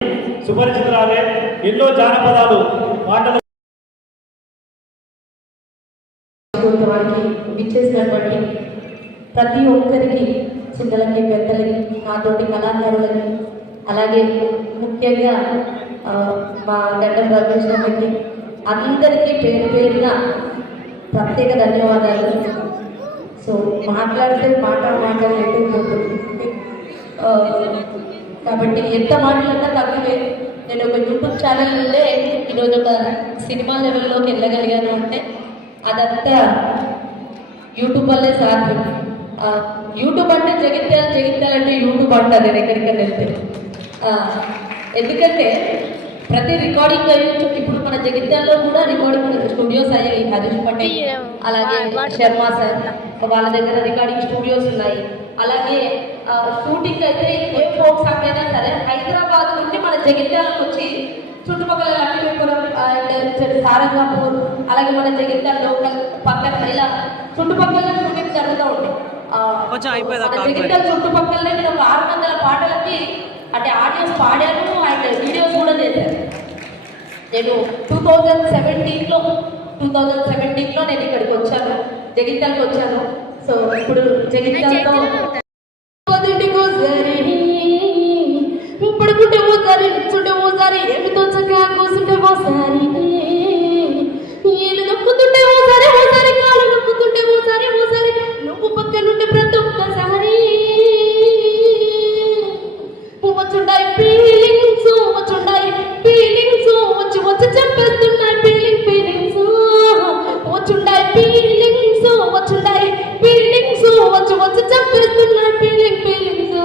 సుపరిచితురాలే. ఎన్నో జానపదాలు పాటలు విచ్చేసినటువంటి ప్రతి ఒక్కరికి, చిన్నలకి పెద్దలకి, నాతోటి కళాకారులకి, అలాగే ముఖ్యంగా మా గడ్డ రమేష్కి అందరికీ పేరు పేరున ప్రత్యేక ధన్యవాదాలు. సో మాట్లాడితే మాట్లాడలేకపోతుంది కాబట్టి ఎంత మాట్లాడినా తక్కువే. నేను ఒక యూట్యూబ్ ఛానల్ నుండే ఈరోజు ఒక సినిమా లెవెల్లోకి వెళ్ళగలిగాను అంటే అదంతా యూట్యూబ్ వల్లే సాధ్యం. యూట్యూబ్ అంటే జగిత్యాల అంటే యూట్యూబ్ అంటారు నేను ఎక్కడికైనా వెళ్తే. ఎందుకంటే ప్రతి రికార్డింగ్ ఇప్పుడు మన జగిత్యాలలో కూడా రికార్డింగ్ స్టూడియోస్ అయ్యాయి. హరీష్ పటేల్ అలాగే శర్మ సార్ వాళ్ళ దగ్గర రికార్డింగ్ స్టూడియోస్ ఉన్నాయి. అలాగే షూటింగ్ అయితే ఏ ఫోక్ సాంగ్ అయినా సరే హైదరాబాద్ నుండి మన జగిత్యాలకు వచ్చి చుట్టుపక్కల లక్ష్మీపురం సారంగాపూర్ అలాగే మన జగిత్యాల లోకల్ పక్కన ఇలా చుట్టుపక్కల షూటింగ్ జరుగుతూ ఉంటాయి. జగిత్యాల చుట్టుపక్కలనే నేను ఒక 600 పాటలకి అంటే ఆడియోస్ పాడాను అండ్ వీడియోస్ కూడా చేశాను. నేను 2017లో నేను ఇక్కడికి వచ్చాను, జగిత్యాలకు వచ్చాను. సో ఇప్పుడు జగిత్యాలతో పడుకుంటే ఓసారి, నిల్చుంటే ఓసారి, ఏమితో చక్కగా కూర్చుంటే ఓసారి, ఏళ్ళు నొప్పుతుంటే ఓసారి, కాళ్ళు నొప్పుతుంటే ఓసారి, నువ్వు పక్కనుంటే ప్రతి ఒక్కసారి వచ్చుండాయి ఫీలింగ్స్, వచ్చి చెప్పేస్తున్నాయి ఫీలింగ్స్, వచ్చుండాయి ఫీలింగ్స్, వచ్చి చెప్పేస్తున్నాయి ఫీలింగ్స్.